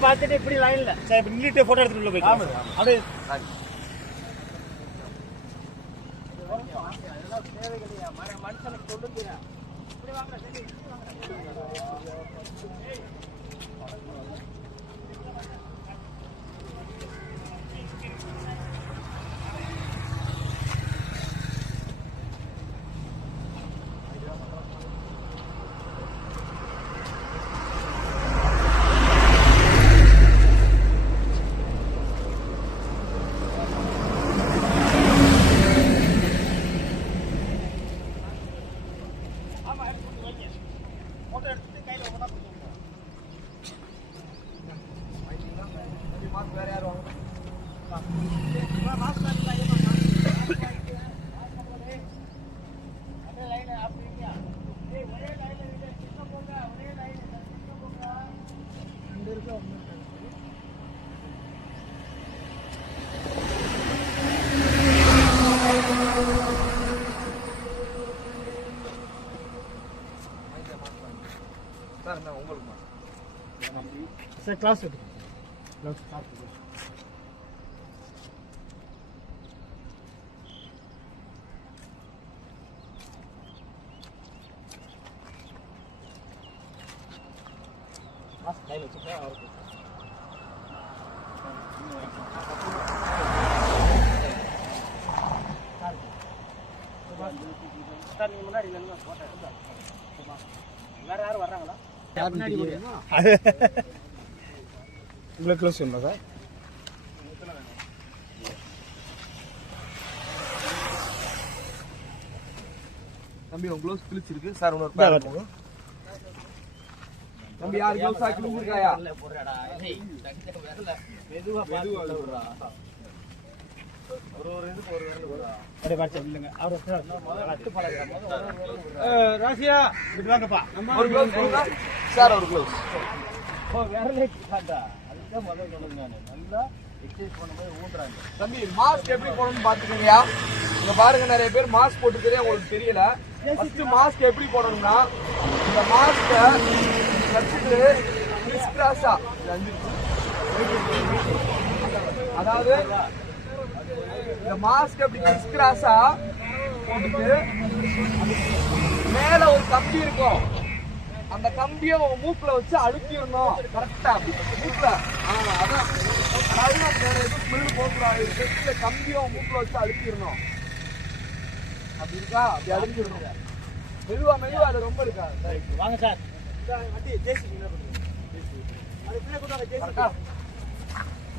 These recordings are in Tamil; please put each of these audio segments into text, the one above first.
பார்த்துட்டு இப்படி லைன்ல சரி இப்ப நின்னுட்டு போட்டோ எடுத்துட்டு உள்ள போய் அப்படியே மனுஷனுக்கு சொல்லுங்க இப்படி வாங்க சார் நான் உங்களுக்கு சார் கிளாஸ் எடுத்து கையில் வச்சுக்கா அவருக்கு சார் நீங்கள் முன்னாடி இல்லைன்னா போட்டோ வேறு யாரும் வர்றாங்களா இவ்வளோ க்ளோஸ் வேணுமா சார் தம்பி உங்க க்ளோஸ் கிழிச்சிருக்கு சார் இன்னொரு பேர் போங்க தம்பி யார் க்ளோஸ் ஆக்கி கிழிச்சிருக்காயா மெதுவா மெதுவா ஒரு இது ஒரு அப்படியே பாத்து இல்லங்க அவர் அட்டு பழகுறாங்க ராசியா இப்படி வாங்கப்பா ஒரு க்ளோஸ் கொடுங்க சார் ஒரு க்ளோஸ் ஓ விரலே காட்டா அதுக்கு முதல்ல சொல்லுங்க நான் நல்லா எக்சர்சைஸ் பண்ணும்போது ஊன்றாங்க தம்பி மாஸ்க் எப்படி போடணும்னு பாத்துக்கங்கயா இங்க பாருங்க நிறைய பேர் மாஸ்க் போட்டுக்கிறதே உங்களுக்கு தெரியல ஃபர்ஸ்ட் மாஸ்க் எப்படி போடணும்னா இந்த மாஸ்கை வச்சுட்டு கிறிஸ் கிராஸா அதாவது இந்த மாஸ்க் அப்படி கிறிஸ் கிராஸா போட்டுட்டு மேல ஒரு கம்பி இருக்கும் அந்த கம்பியை உங்க மூக்குல வச்சு அழுத்திடணும் கரெக்டா மூக்குல அதான் அதாவது வேற எதுவும் ஸ்மெல் போகக்கூடாது கம்பியை உங்க மூக்குல வச்சு அழுத்திடணும் அப்படி இருக்கா அப்படி அழுத்திடணும் மெதுவா மெதுவா அது ரொம்ப இருக்கா வாங்க சார்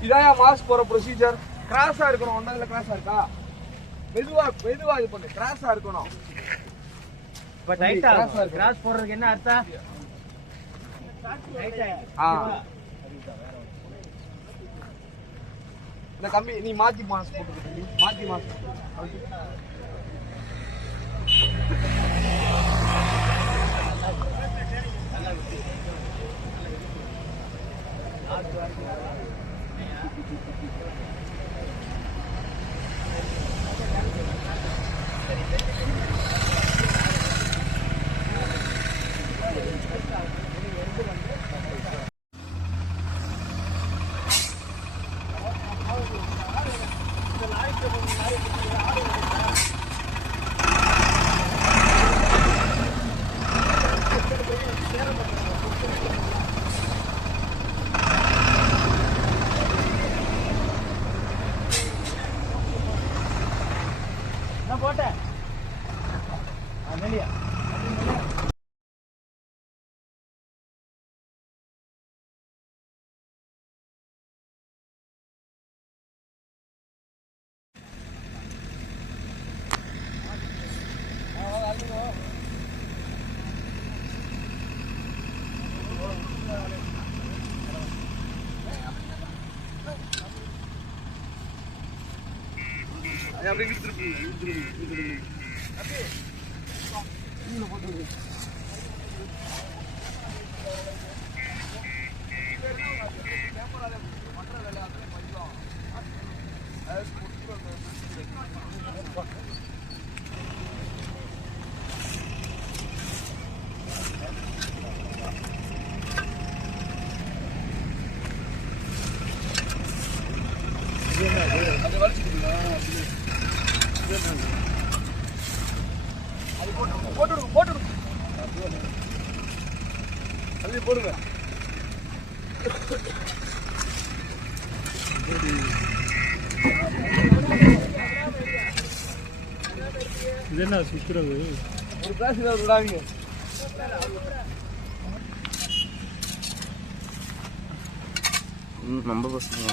இதான் மாஸ்க் போற ப்ரொசீஜர் கிராஸா இருக்கணும் ஒன்னதுல கிராஸா இருக்கா மெதுவா மெதுவா இது பண்ணு கிராஸா இருக்கணும் இப்ப டைட்டா கிராஸ் போடுறதுக்கு என்ன அர்த்தம் இந்த கம்பி நீ மாத்தி மாஸ்க் போட்டுக்கிட்டு மாத்தி மாஸ்க் போட்டேன் நெல்லியா அப்படியே திருப்பி அது போட்டுடுங்க தள்ளி போடுங்க. இது என்ன சுத்துறது? ஒரு கிளாஸ் விடாதீங்க. நம்ம பசங்க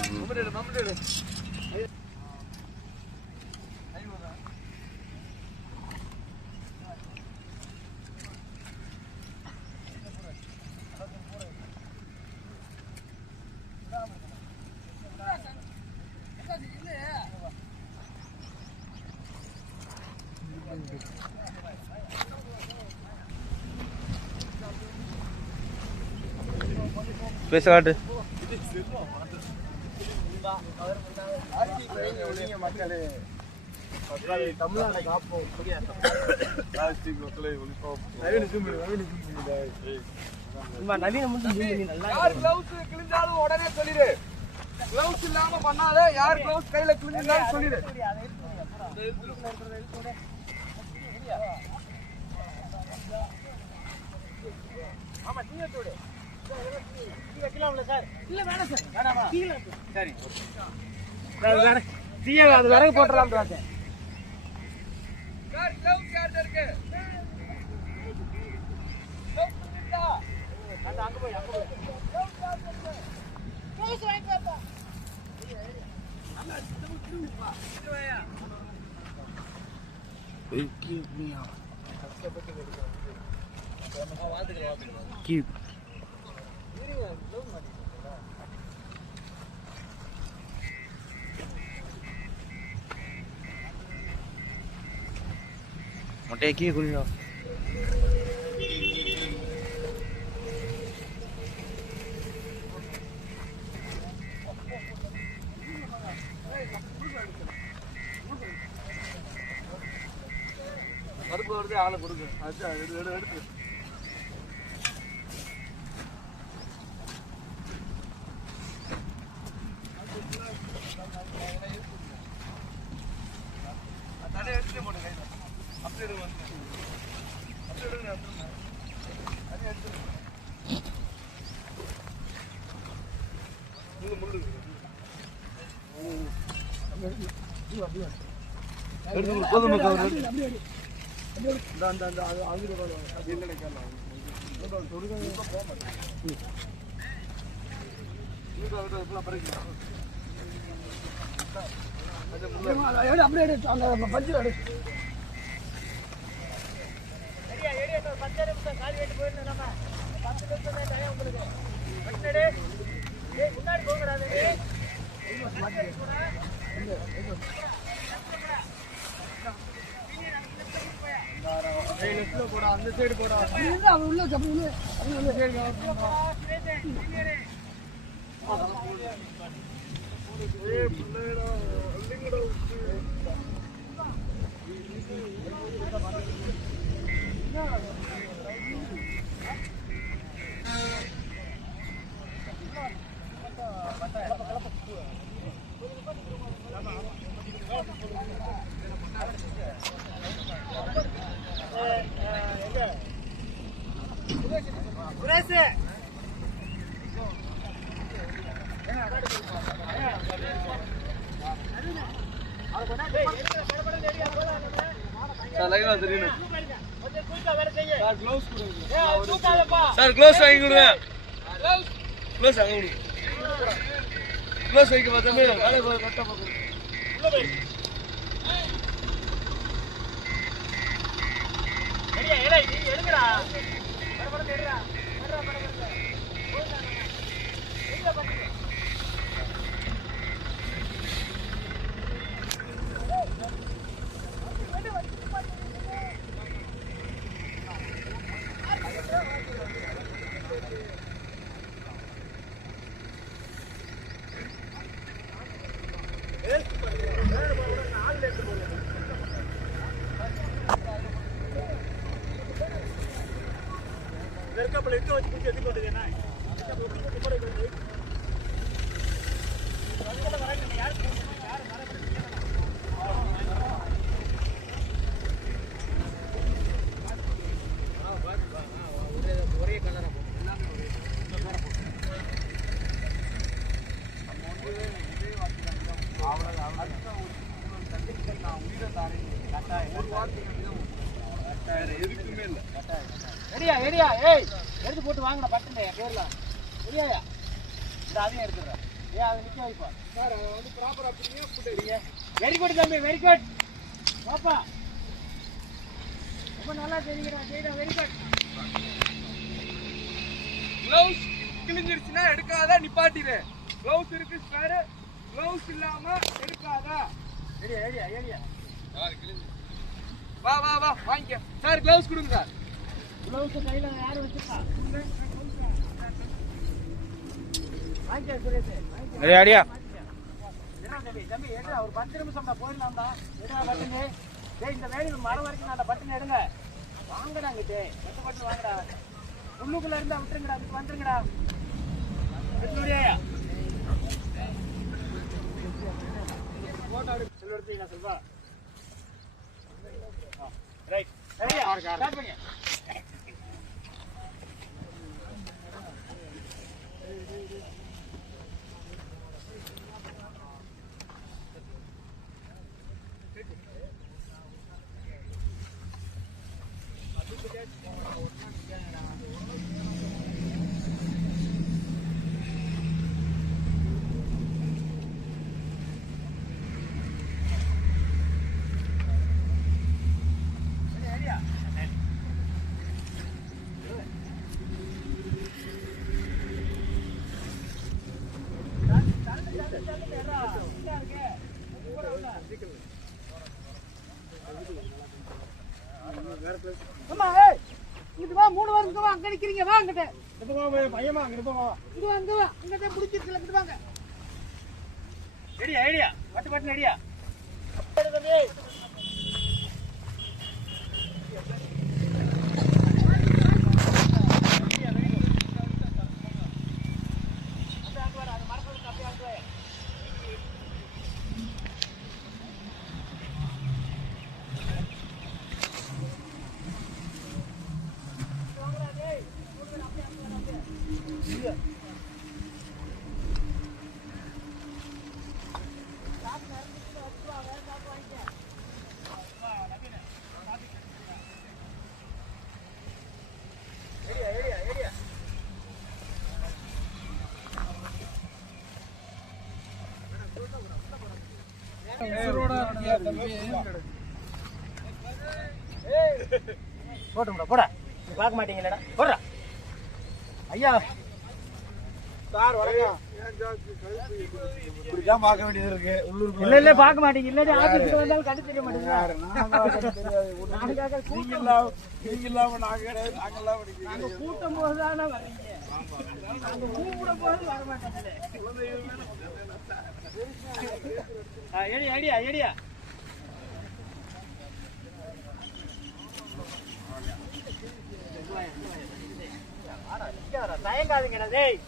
பேச காட்டு. தமிழ்நாடு காப்போம். யார் கிளவுஸ் கிழிஞ்சாலும் உடனே சொல்லிடு. கிளவுஸ் இல்லாம பண்ணாத. யார் கிளவுஸ் கையில கிழிஞ்சாலும் சொல்லிடு. ஆமா தீயத்தோடு வைக்கலாம்ல சார்? இல்ல வேணாம் சார். வேணாமா? சரி தீய அது விறகு போட்டுடலாம். சார் கிளவுஸ் யார்ட்ட இருக்கு? அங்க போய் Keep. मोटे की खुल கருப்பு வருது ஆளை கொடுங்க. எடுத்து தடையை எடுத்து போடுங்க. அப்படி எடுங்க. அப்படி எடுங்க. அதை எடுத்து முள்ளு போடா. அந்த சைடு போடா. சார் க்ளோஸ் வாங்கி கொடுங்க. க்ளோஸ் வாங்கி கொடுங்க. க்ளோஸ் வைக்க பார்த்தா வேலை கரெக்டாக பார்க்கணும். எடுங்கடா. வெறுக்கப்பல எடுத்து வச்சு பிடிச்சி எடுத்து கொண்டு யாரு அடுத்த ஒரு கண்டிஷன் நான் உயிரை தாரேன். ஒரு வார்த்தை வேற எதுக்குமே இல்லை. ரெடியா ஏய் எடுத்து போட்டு வாங்கடா பட்டுனே பேர்ல ரெடியாயா இந்த அதையும் எடுத்துறேன். அதை நிக்க வைப்பா சார். அதை வந்து ப்ராப்பரா அப்படியே போட்டுறீங்க. வெரி குட் தம்பி வெரி குட் பாப்பா ரொம்ப நல்லா தெரியுடா ஜெய்டா வெரி குட். க்ளவுஸ் கிழிஞ்சிருச்சுன்னா எடுக்காத, நிப்பாட்டிடு. க்ளவுஸ் இருக்கு சார், க்ளவுஸ் இல்லாம எடுக்காத. ரெடியா வா வாங்கிக்க சார். க்ளவுஸ் கொடுங்க சார். க்ளவுஸ் கையில யாரும் வச்சிருக்கா வாங்கிக்க சுரேஷ் ரெடி அடியா என்ன தம்பி எடுடா ஒரு 10 நிமிஷம் தான் போயிடலாம்டா. எடுடா பட்டுனு டேய் இந்த வேலையில் மரம் வரைக்கும் நான் பட்டுன்னு எடுங்க வாங்கடா அங்கிட்டு பட்டு வாங்கடா. உள்ளுக்குள்ள இருந்தா விட்டுருங்கடா அதுக்கு வந்துருங்கடா. எடுத்துடியா செல்வா செல்வா ரைட் சரியா ஸ்டார்ட் பண்ணு. அம்மா ஏய் இங்க வா 3 வாரம் இங்க வா அங்க நிக்கிறீங்க வா அங்கட்ட இங்க வா பையமா அங்க வா இங்க வா அங்கட்ட புடிச்சிருக்கல இங்க வாங்க. ரெடியா பட்டு ரெடியா தம்பி. போட நீ பார்க்க மாட்டீங்களா போடுறா ஐயா சார் வணக்கம். இப்படிதான் பார்க்க வேண்டியது இருக்கு. உள்ளூர் இல்ல பார்க்க மாட்டீங்க இல்ல ஆபீஸ்க்கு வந்தாலும் கண்டு தெரிய மாட்டீங்க. நீங்க இல்லாம நாங்க கிடையாது. நாங்க கூட்டம் போதுதானே வரீங்க. நாங்க கூப்பிடும் போது வர மாட்டீங்களே. ஐடியா தயங்காதுங்கடா டேய்.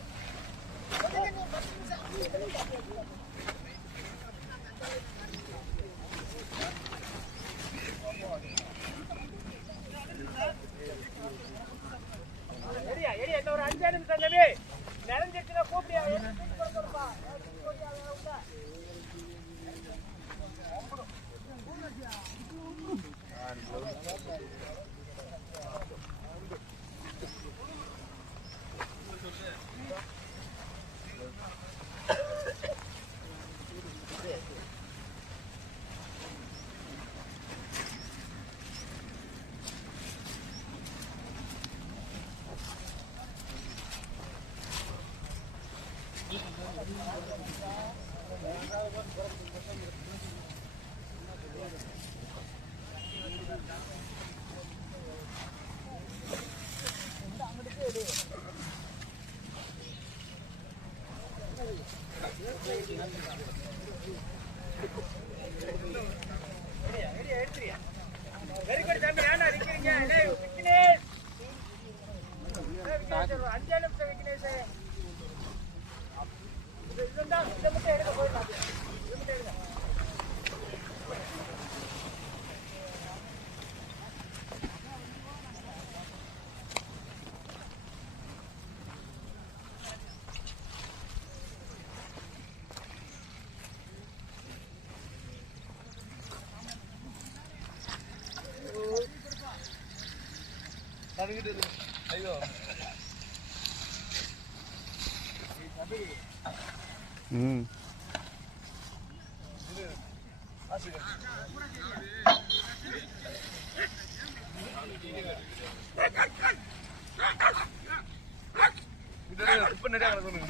என்ன ஒரு 5 நிமிஷம் தம்பி நிறைஞ்சிருச்சுன்னா கூப்பிடியா ம் இப்ப நிறைய கிடக்கணும்.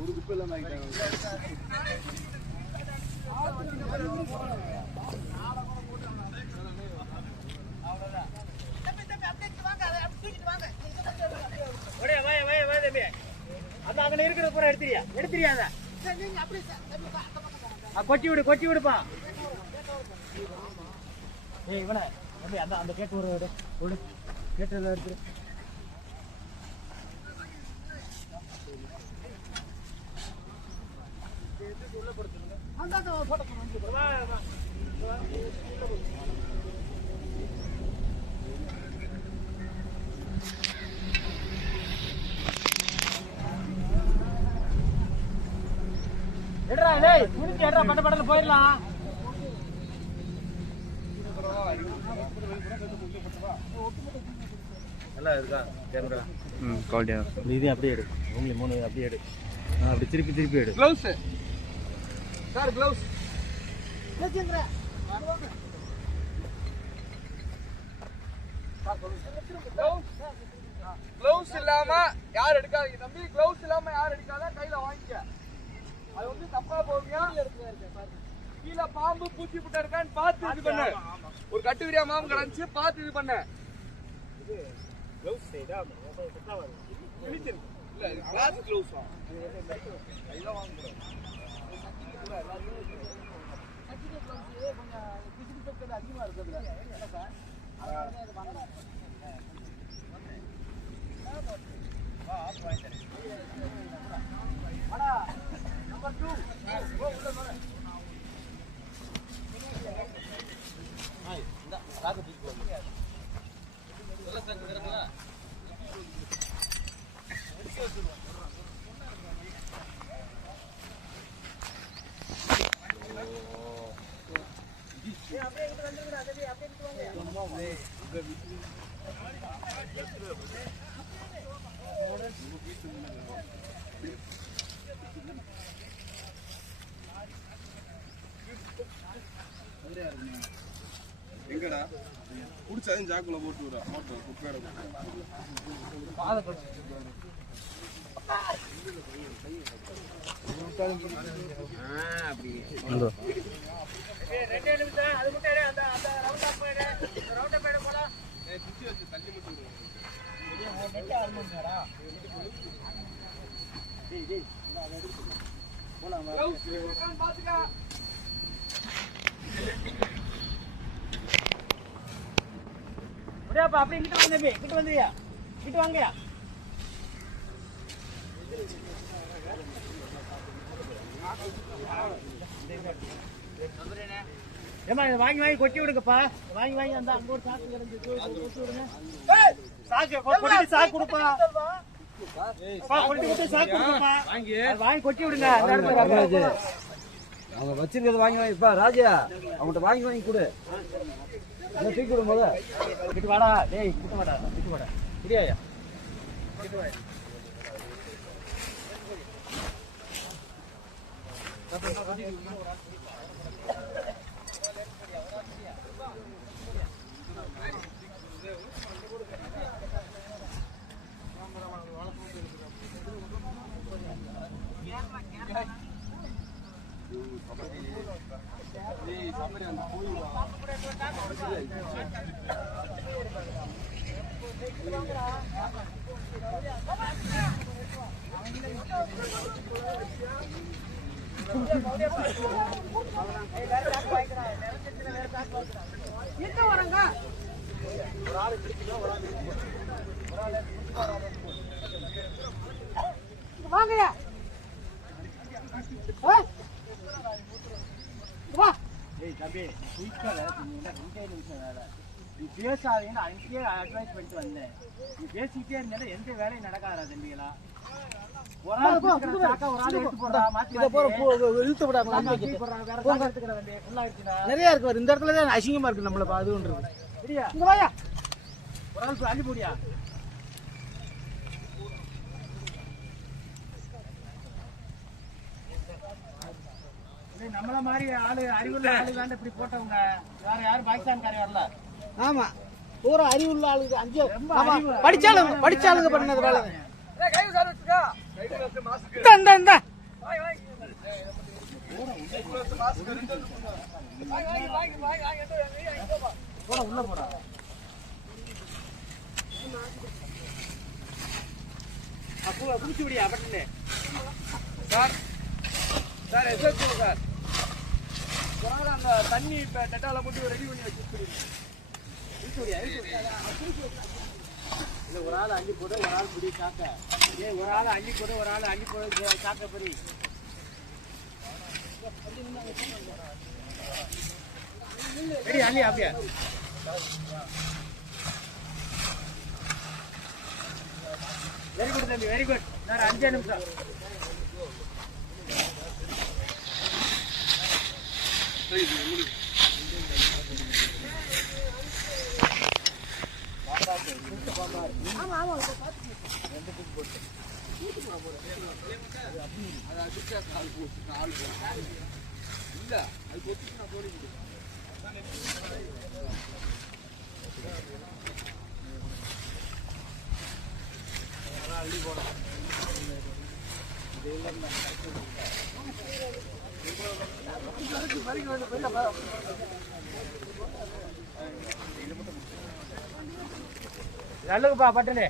ஒரு குப்பை எல்லாம் அங்க இருக்கிற பூரா எடுத்துறியா கொட்டி விடுப்பா. ஏய் இவன தம்பி அந்த கேட்டு ஒரு கேட்டு எடுத்து எடுறா டேய் முடிஞ்சு எடுறா பட்டல போயிடலாம். நல்லா இருக்கா கேமரா? ம் குவாலிட்டியா இது அப்படியே எடு. உங்களுக்கு 3 அப்படியே எடு. அப்படி திருப்பி எடு. க்ளவுஸ் சார், க்ளவுஸ் க்ளவுஸ் இல்லாம யார் எடுக்காதீங்க தம்பி. க்ளவுஸ் இல்லாம யார் எடுக்காத, கையில வாங்கிக்க. அது வந்து தப்பா போவியா? கீழே பாம்பு பூச்சி புட்டா இருக்கான்னு பார்த்து இது பண்ணு. ஒரு கட்டுவிரியா மாம்பு கிடந்துச்சு, பார்த்து இது பண்ணு. இல்ல கிளாஸ் க்ளவுஸ் கையில வாங்க. அதிகமா இருக்குதுல நம்பர் 2 இந்த ராக பீச் போங்க. சொல்ல சார் இருக்கறங்களா? ஏய் அப்படியே இங்க வந்துருங்க. அப்படியே வாங்க. எங்கடா குடிச்சாலும் ஜாக்குல போட்டு விடுறா. போட்டு குப்பையோட அப்படி வந்து ரெண்டே நிமிஷம் அது மட்டும் அந்த ரவுண்டா போயிடு. ரவுண்டா போயிடு போடா. குச்சி வச்சு தள்ளி மட்டும் விடுறோம். முடியாப்பா அப்படியே கிட்ட வாங்க தம்பி. கிட்ட வந்துறியா? கிட்ட வாங்கயா. ஏமா இதை வாங்கி கொட்டி விடுங்கப்பா. வாங்கி அந்த அங்க ஒரு சாக்கு கிடந்து கொட்டி விடுங்க. சாக்கு கொட்டி சாக்கு கொடுப்பா. கொட்டி சாக்கு கொடுப்பா. வாங்கி கொட்டி விடுங்க. அந்த இடத்துல அவங்க வச்சிருக்கிறது வாங்கிப்பா ராஜா, அவங்கள்ட்ட வாங்கி கொடு. தூக்கி விடும் போது கிட்டு வாடா. டேய் கிட்டு வாடா. சரியா? வாங்கயா. வா. தம்பி குயிக்காக வேலை செஞ்சீங்கன்னா 2 நிமிஷம் வேலை. நீ பேசாதீங்கன்னு அங்கேயே அட்வைஸ் பண்ணிட்டு வந்தேன். நீ பேசிக்கிட்டே இருந்தாலும் எந்த வேலையும் நடக்காதா தம்பிகளா? ஒரு ஆள் சாக்கா ஒரு ஆள் எடுத்து போடுறா, மாத்தி இழுத்து விடாம போடுறா, வேற சாக்கா எடுத்துக்கிற தம்பி. ஃபுல்லா ஆயிடுச்சுடா. நிறைய இருக்கு. இந்த இடத்துல தான் அசிங்கமா இருக்கு நம்மள அதுன்றது. சரியா? இங்க வாயா. ஒரு ஆள் அள்ளி போடியா. நம்மள மாதிரி ஆளு அறிவுள்ள ஆளு தான் இப்படி போட்டவங்க. வேற யாரும் பாகிஸ்தான்காரே வரல. ஆமா, பூரா அறிவுள்ள ஆளுங்க. அஞ்சு படிச்சாளுங்க பண்ணது வேலை. உள்ள போடா. குடிச்சு விடியா பட்டனே. சார் சார் எஸ்எஸ்சி சார் அந்த தண்ணி இப்போ டெட்டாவில் போட்டு ரெடி பண்ணி வச்சுருக்கீங்க. இல்ல ஒரு ஆள் அள்ளி போடு, ஒரு ஆள் பிடி சாக்க. ஒரு ஆள் அள்ளி போடு, ஒரு ஆள் அள்ளி போடு சாக்க பிடி. ரெடி அள்ளி அப்படியே. வெரி குட் தம்பி, வெரி குட். 5 நிமிஷம். நல்லுப்பா பட்டனே.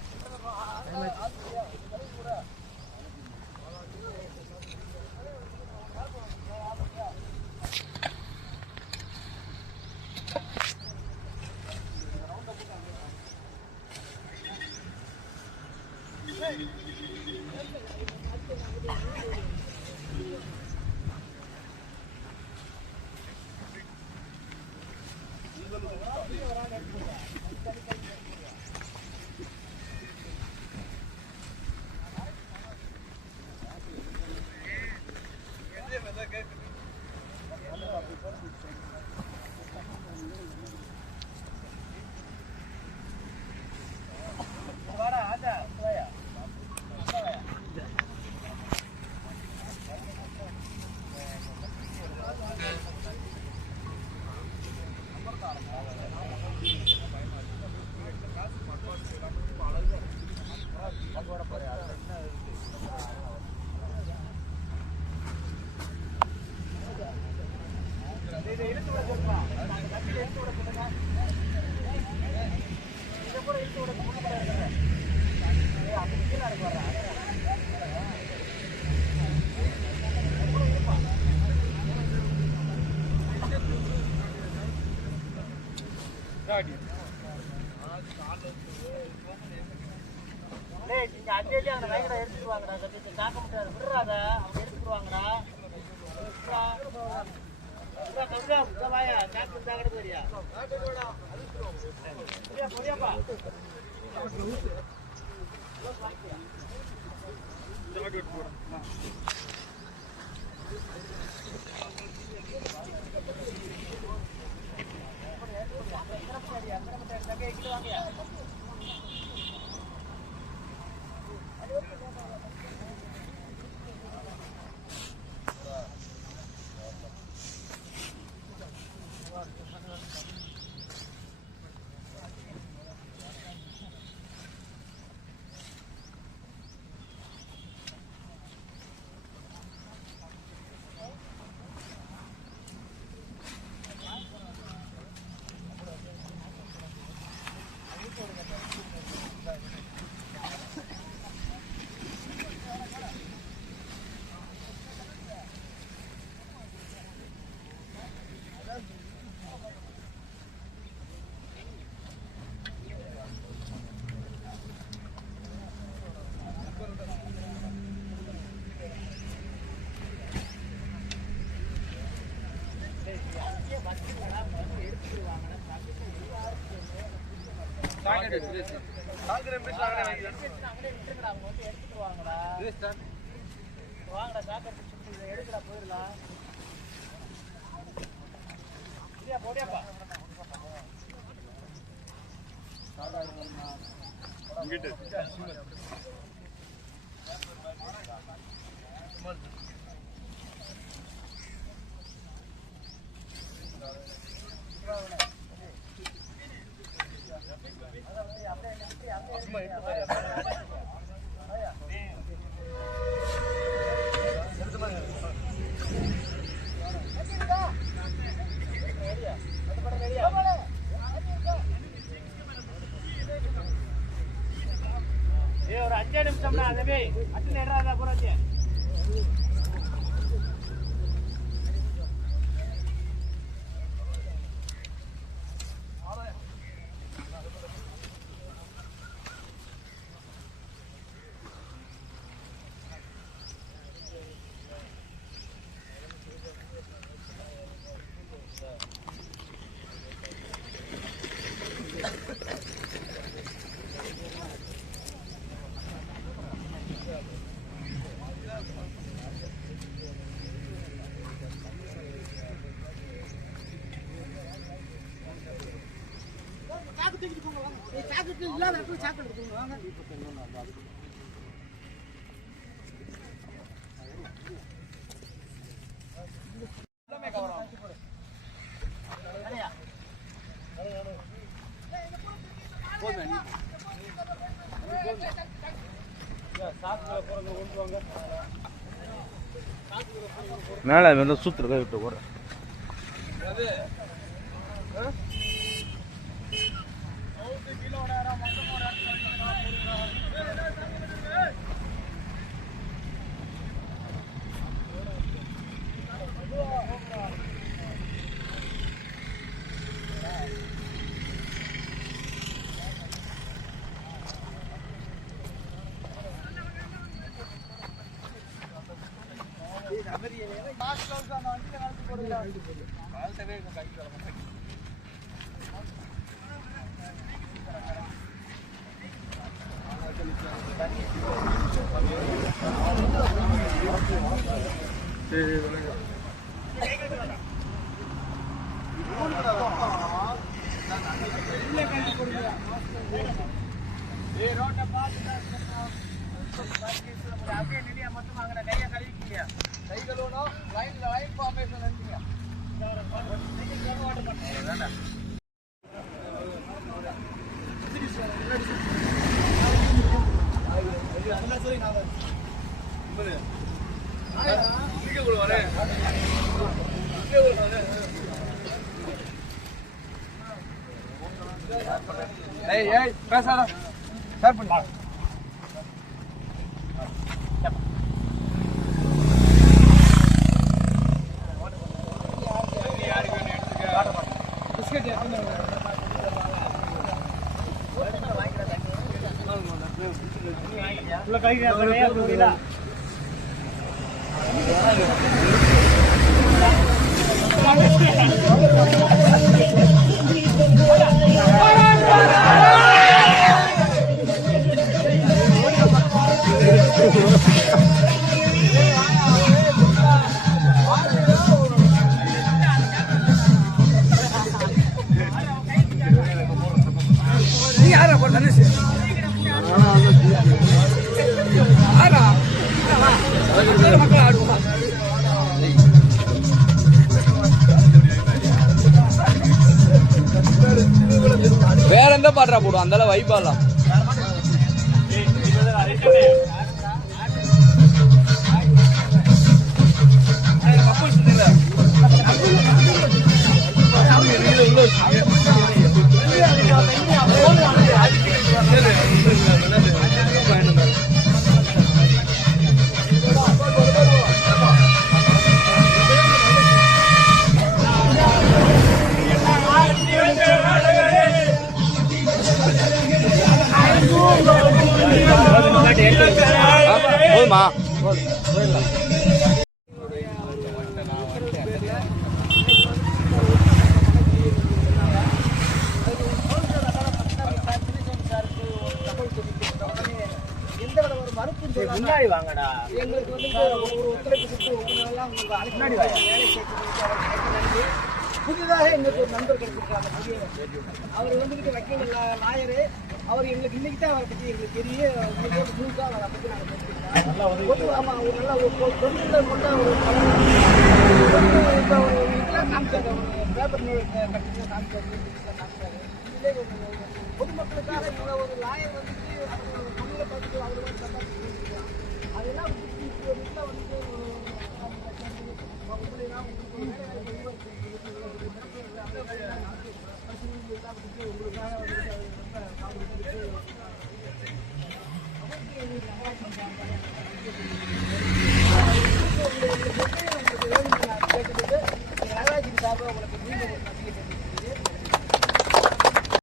நீங்க அஞ்சலி அந்த வயகடை எடுத்துட்டு வாங்கடா. தாக்க முடியாது, விடுறாத. அவங்க எடுத்துட்டு வாங்கடா. வாங்கடா சாக்கடை இதை எடுக்கடா போயிடலாம் போடியாப்பா ஒரு 5 நிமிஷம்னா அதே அட்டல ஏறாதா போறாச்சு சாக்கெட் இல்லாத இடத்துல சாக்கெட் எடுத்துங்க வாங்க எல்லாமே கவரம் சரியா போடுங்க சாக்கெட்ல போறங்க கொண்டு வாங்க மேலே வந்து சுத்துற கை விட்டு போற அது ஏய் ஏய் பேசாத ஷேர் பண்ணு பிஸ்கட் உள்ள கை நிறைய இருக்குடா நீ யாரா போற தனுஷ் ஆரா மக்கள் ஆடுவா வேற எந்த பாடுறா போடும் அந்த வைபாலாம் போதுமா முன்னாடி வாங்கடா. எங்களுக்கு வந்து ஒரு ஒத்துழைப்பு கொடுத்து உங்களெல்லாம் உங்களுக்கு அழைச்சி முன்னாடி வாங்க. வேலை செய்யறதுக்கு புதிதாக எங்களுக்கு ஒரு நண்பர் கிடைச்சிருக்காங்க புதிய அவர் வந்துட்டு வக்கீல் லாயரு அவர் எங்களுக்கு இன்னைக்கு தான் அவரை பற்றி எங்களுக்கு தெரியும் உங்களுக்கு முழுசாக அவரை பற்றி நாங்கள் தெரிஞ்சுக்கிறோம் ஆமாம் ஒரு நல்ல ஒரு தொழில கொண்ட ஒரு இப்போ ஒரு இதெல்லாம் காமிச்சாரு ஒரு பேப்பர் கட்டிங்க காமிச்சாரு காமிச்சாரு இதுலேயே பொதுமக்களுக்காக இவங்க ஒரு லாயர் வந்துட்டு தமிழை பார்த்துட்டு அவர் வந்து சம்பாதிச்சு அதெல்லாம் வீட்டில் வந்து உங்களுக்கு